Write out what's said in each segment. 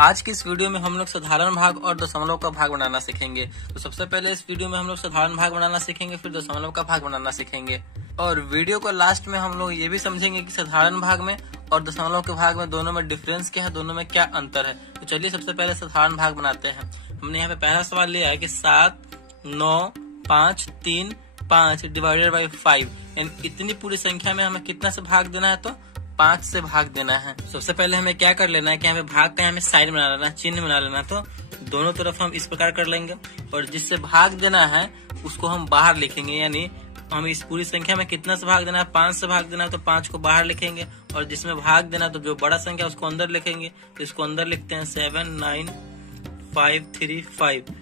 आज की इस वीडियो में हम लोग साधारण भाग और दशमलव का भाग बनाना सीखेंगे। तो सबसे पहले इस वीडियो में हम लोग साधारण भाग बनाना सीखेंगे, फिर दशमलव का भाग बनाना सीखेंगे और वीडियो को लास्ट में हम लोग ये भी समझेंगे कि साधारण भाग में और दशमलव के भाग में दोनों में डिफरेंस क्या है, दोनों में क्या अंतर है। तो चलिए सबसे पहले साधारण भाग बनाते हैं। हमने यहाँ पे पहला सवाल लिया है कि 7, 9, 5, 3, 5 डिवाइडेड बाई 5, यानी इतनी पूरी संख्या में हमें कितना से भाग देना है, तो 5 से भाग देना है। सबसे पहले हमें क्या कर लेना है कि हमें भाग का हमें साइड बना लेना है, चिन्ह बना लेना है। तो दोनों तरफ हम इस प्रकार कर लेंगे और जिससे भाग देना है उसको हम बाहर लिखेंगे, यानी हम इस पूरी संख्या में कितना से भाग देना है, 5 से भाग देना है तो 5 को बाहर लिखेंगे और जिसमें भाग देना तो जो बड़ा संख्या उसको अंदर लिखेंगे। तो इसको अंदर लिखते हैं 7, 9, 5, 3, 5।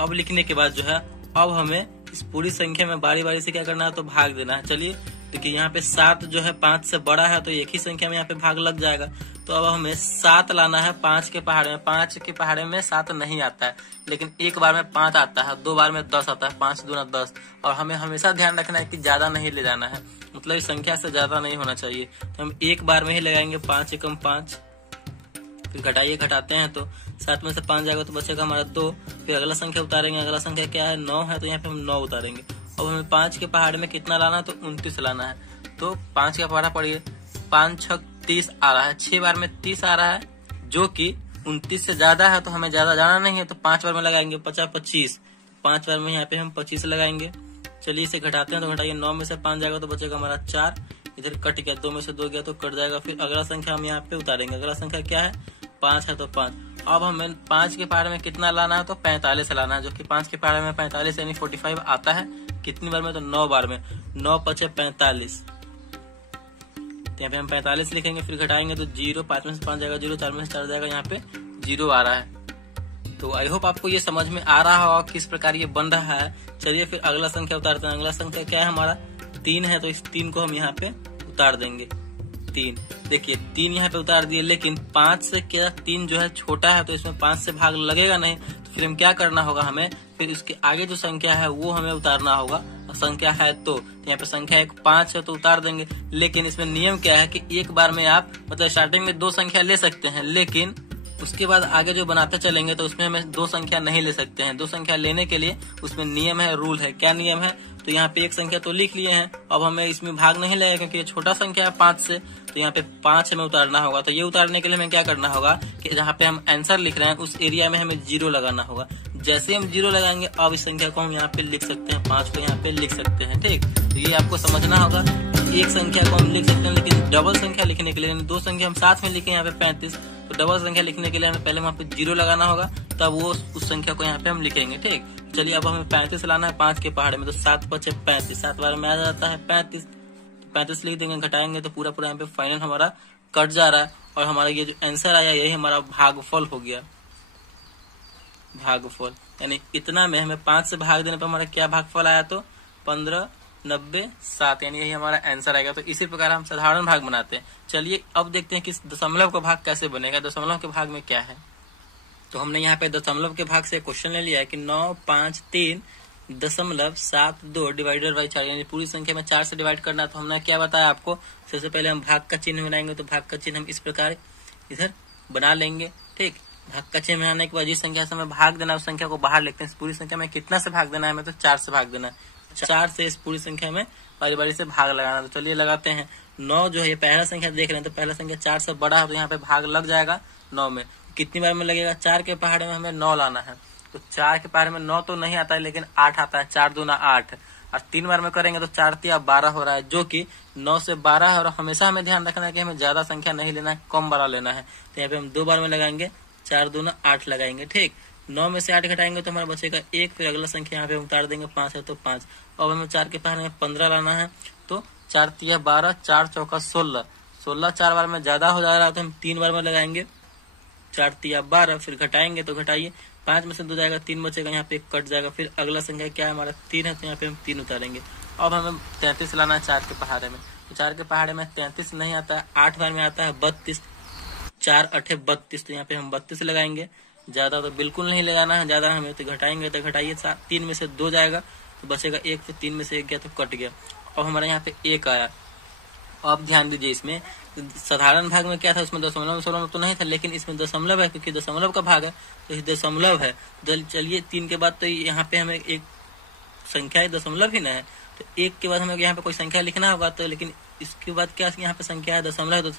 अब लिखने के बाद जो है अब हमें इस पूरी संख्या में बारी बारी से क्या करना है, तो भाग देना है। चलिए देखिए यहाँ पे 7 जो है 5 से बड़ा है तो एक ही संख्या में यहाँ पे भाग लग जाएगा। तो अब हमें 7 लाना है 5 के पहाड़े में। 5 के पहाड़े में 7 नहीं आता है, लेकिन एक बार में 5 आता है, 2 बार में 10 आता है, 5 दूना 10। और हमें हमेशा ध्यान रखना है कि ज्यादा नहीं ले जाना है, मतलब इस संख्या से ज्यादा नहीं होना चाहिए। तो हम एक बार में ही लगाएंगे 5 एकम 5, फिर घटाइए, घटाते हैं तो 7 में से 5 जाएगा तो बचेगा हमारा 2। फिर अगला संख्या उतारेंगे, अगला संख्या क्या है 9 है, तो यहाँ पे हम 9 उतारेंगे। अब हमें 5 के पहाड़ में कितना लाना है, तो 29 लाना है। तो 5 का पहाड़ा पड़िए, 5 6 30 आ रहा है, 6 बार में 30 आ रहा है जो कि 29 से ज्यादा है, तो हमें ज्यादा जाना नहीं है। तो 5 बार में लगाएंगे 50 25, 5 बार में यहाँ पे हम 25 लगाएंगे। चलिए इसे घटाते हैं तो घटाइए, 9 में से 5 जाएगा तो बचेगा हमारा 4, इधर कट गया, 2 में से 2 गया तो कट जाएगा। फिर अगला संख्या हम यहाँ पे उतारेंगे, अगला संख्या क्या है 5 है तो 5। अब हमें 5 के पहाड़ में कितना लाना है, तो 45 लाना है, जो कि 5 के पहाड़ में 45 यानी 45 आता है। कितनी बार में, तो 9 बार में। 9 5 45, तो यहाँ पे हम 45 लिखेंगे। फिर घटाएंगे तो 0, 5 में से 5 जाएगा 0, 4 में से 4 जाएगा, यहाँ पे 0 आ रहा है। तो आई होप आपको ये समझ में आ रहा होगा किस प्रकार ये बन रहा है। चलिए फिर अगला संख्या उतारते हैं। अगला संख्या क्या है हमारा 3 है, तो इस 3 को हम यहाँ पे उतार देंगे। 3 देखिए 3 यहाँ पे उतार दिए, लेकिन 5 से क्या 3 जो है छोटा है तो इसमें 5 से भाग लगेगा नहीं। तो फिर हम क्या करना होगा, हमें फिर इसके आगे जो संख्या है वो हमें उतारना होगा। संख्या है तो यहाँ पे संख्या 1 5 है तो उतार देंगे। लेकिन इसमें नियम क्या है कि एक बार में आप मतलब स्टार्टिंग में 2 संख्या ले सकते हैं, लेकिन उसके बाद आगे जो बनाते चलेंगे तो उसमें हमें 2 संख्या नहीं ले सकते हैं। 2 संख्या लेने के लिए उसमें नियम है, रूल है। क्या नियम है, तो यहाँ पे एक संख्या तो लिख लिए हैं, अब हमें इसमें भाग नहीं लगेगा क्योंकि ये छोटा संख्या है 5 से। तो यहाँ पे 5 हमें उतारना होगा। तो ये उतारने के लिए हमें क्या करना होगा कि जहाँ पे हम आंसर लिख रहे हैं उस एरिया में हमें 0 लगाना होगा। जैसे हम 0 लगाएंगे अब इस संख्या को हम यहाँ पे लिख सकते हैं, 5 को यहाँ पे लिख सकते हैं। ठीक, तो ये आपको समझना होगा। एक संख्या को हम लिख सकते हैं, लेकिन डबल संख्या लिखने के लिए 2 संख्या हम साथ में लिखे यहाँ पे 35, तो डबल संख्या लिखने के लिए हमें पहले वहाँ पे 0 लगाना होगा, तब वो उस संख्या को यहाँ पे हम लिखेंगे। ठीक, चलिए अब हमें 35 लाना है 5 के पहाड़ में। तो 7 5 35, 7 बार में आ जाता है 35, 35 लिख देंगे, घटाएंगे तो पूरा पूरा यहाँ पे फाइनल हमारा कट जा रहा है और हमारा ये जो आंसर आया यही हमारा भागफल हो गया। भागफल यानी इतना में हमें 5 से भाग देने पर हमारा क्या भागफल आया, तो 15 90 7, यानी यही हमारा आंसर आएगा। तो इसी प्रकार हम साधारण भाग बनाते हैं। चलिए अब देखते हैं कि दशमलव का भाग कैसे बनेगा। दशमलव के भाग में क्या है, तो हमने यहाँ पे दशमलव के भाग से क्वेश्चन ले लिया है कि 9 5 3 दशमलव 7 2 डिवाइडेड बाई 4, यानी पूरी संख्या में 4 से डिवाइड करना है। तो हमने क्या बताया आपको, सबसे पहले हम भाग का चिन्ह बनाएंगे। तो भाग का चिन्ह हम इस प्रकार इधर बना लेंगे। ठीक, भाग का चिन्ह बनाने के बाद जिस संख्या से हमें भाग देना है उस संख्या को बाहर लिखते हैं। इस पूरी संख्या में कितना से भाग देना है हमें, तो 4 से भाग देना है। 4 से इस पूरी संख्या में बारी बारी से भाग लगाना। तो चलिए लगाते हैं। 9 जो है ये पहला संख्या देख रहे हैं, तो पहला संख्या 4 से बड़ा है तो यहाँ पे भाग लग जाएगा 9 में। कितनी बार में लगेगा, 4 के पहाड़ में हमें 9 लाना है। तो 4 के पहाड़ में 9 तो नहीं आता है, लेकिन 8 आता है, 4 दूना 8, और 3 बार में करेंगे तो 4 तिया 12 हो रहा है, जो कि 9 से 12 है। और हमेशा हमें ध्यान रखना है कि हमें ज्यादा संख्या नहीं लेना है, कम बड़ा लेना है। तो यहाँ पे हम 2 बार में लगाएंगे, 4 दूना 8 लगाएंगे। ठीक, 9 में से 8 घटाएंगे तो हमारा बचेगा 1। फिर अगला संख्या यहाँ पे हम उतार देंगे, 5 है तो 5। अब हमें 4 के पहाड़ में 15 लाना है। तो 4 तिया 12, 4 चौका 16, 16 4 बार में ज्यादा हो जा रहा है तो हम 3 बार में लगाएंगे, 4 तिया 12। फिर घटाएंगे तो घटाइए, 5 में से 2 जाएगा, 3 बचेगा, यहाँ पे 1 कट जाएगा। फिर अगला संख्या क्या है हमारा 3 है, तो यहाँ पे हम 3 उतारेंगे। अब हमें 33 लाना है 4 के पहाड़े में। तो 4 के पहाड़े में 33 नहीं आता है, 8 बार में आता है 32, 4 8 32, तो यहाँ पे हम 32 लगाएंगे। ज्यादा तो बिल्कुल नहीं लगाना है, ज्यादा हमें तो घटाएंगे तो घटाइए, 3 में से 2 जाएगा तो बचेगा 1, तो 3 में से 1 गया तो कट गया। अब हमारे यहाँ पे 1 आया। अब ध्यान दीजिए, इसमें साधारण भाग में क्या था, उसमें दशमलव तो नहीं था, लेकिन इसमें दशमलव है क्योंकि दशमलव का भाग है तो दशमलव है। चलिए 3 के बाद तो यहाँ पे हमें एक संख्या दशमलव ही ना है, तो 1 के बाद हमें यहाँ पे कोई संख्या लिखना होगा, तो लेकिन इसके बाद क्या यहाँ पे संख्या है दशमलव,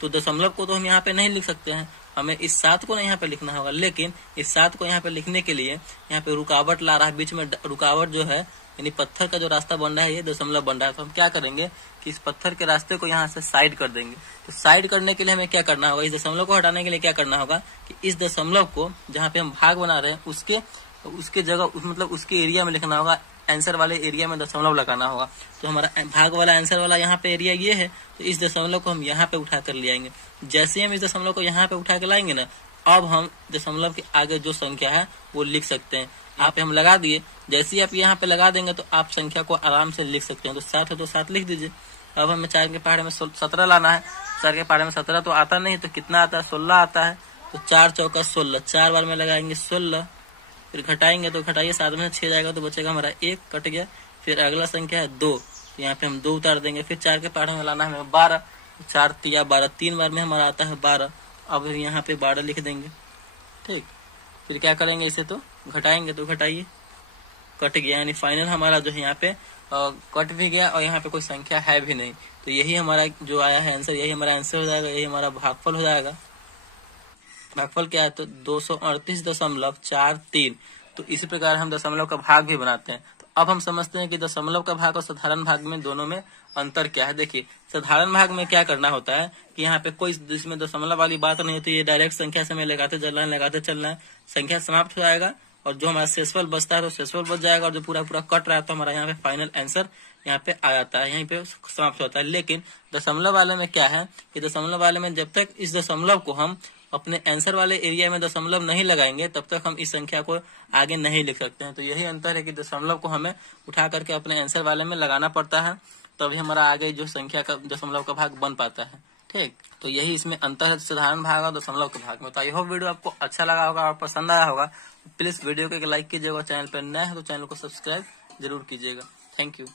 तो दशमलव को तो हम यहाँ पे नहीं लिख सकते हैं, हमें इस 7 को यहाँ पे लिखना होगा। लेकिन इस 7 को यहाँ पे लिखने के लिए यहाँ पे रुकावट ला रहा है, बीच में रुकावट जो है यानी पत्थर का जो रास्ता बन रहा है ये दशमलव बन रहा है, तो हम क्या करेंगे कि इस पत्थर के रास्ते को यहाँ से साइड कर देंगे। तो साइड करने के लिए हमें क्या करना होगा, इस दशमलव को हटाने के लिए क्या करना होगा कि इस दशमलव को जहाँ पे हम भाग बना रहे हैं उसके जगह मतलब उसके एरिया में लिखना होगा, आंसर वाले एरिया में दशमलव लगाना होगा। तो हमारा भाग वाला आंसर वाला यहाँ पे एरिया ये है, तो इस दशमलव को हम यहाँ पे उठा कर ले आएंगे। जैसे ही हम इस दशमलव को यहाँ पे उठा कर लाएंगे ना, अब हम दशमलव के आगे जो संख्या है वो लिख सकते हैं। आप हम लगा दिए, जैसे ही आप यहाँ पे लगा देंगे तो आप संख्या को आराम से लिख सकते हैं। तो 7 है तो 7 लिख दीजिए। अब हमें 4 के पहाड़े में 17 लाना है, 4 के पहाड़े में 17 तो आता नहीं, तो कितना आता है 16 आता है। तो 4 चौका 16, 4 बार में लगाएंगे 16, फिर घटाएंगे तो घटाइए 7 में 6 जाएगा तो बचेगा हमारा 1, कट गया। फिर अगला संख्या है 2, तो यहाँ पे हम 2 उतार देंगे। फिर 4 के पहाड़े में लाना है हमें 12, 4 तिया 12, 3 बार में हमारा आता है 12। अब यहाँ पे 12 लिख देंगे, ठीक। फिर क्या करेंगे, इसे तो घटाएंगे तो घटाइए, कट गया, यानी फाइनल हमारा जो है यहाँ पे कट भी गया और यहाँ पे कोई संख्या है भी नहीं। तो यही हमारा जो आया है आंसर, यही हमारा आंसर हो जाएगा, यही हमारा भागफल हो जाएगा। भागफल क्या है, तो 238.43। तो इसी प्रकार हम दशमलव का भाग भी बनाते हैं। तो अब हम समझते हैं कि दशमलव का भाग और साधारण भाग में दोनों में अंतर क्या है। देखिए साधारण भाग में क्या करना होता है कि यहाँ पे कोई जिसमें दशमलव वाली बात नहीं होती, ये डायरेक्ट संख्या से हमें लगाते चलना है, संख्या समाप्त हो जाएगा और जो हमारा शेषफल बचता है तो शेषफल बच जाएगा, और जो पूरा कट रहा है तो हमारा यहाँ पे फाइनल आंसर यहाँ पे आ जाता है, यहीं पे समाप्त होता है। लेकिन दशमलव वाले में क्या है कि दशमलव वाले में जब तक इस दशमलव को हम अपने आंसर वाले एरिया में दशमलव नहीं लगाएंगे तब तक हम इस संख्या को आगे नहीं लिख सकते हैं। तो यही अंतर है कि दशमलव को हमें उठा करके अपने आंसर वाले में लगाना पड़ता है, तभी हमारा आगे जो संख्या का दशमलव का भाग बन पाता है, ठीक। तो यही इसमें अंतर है साधारण भाग और दशमलव के भाग में। तो आई होप वीडियो आपको अच्छा लगा होगा और पसंद आया होगा। प्लीज वीडियो को लाइक कीजिएगा, चैनल पर नया है तो चैनल को सब्सक्राइब जरूर कीजिएगा। Thank you.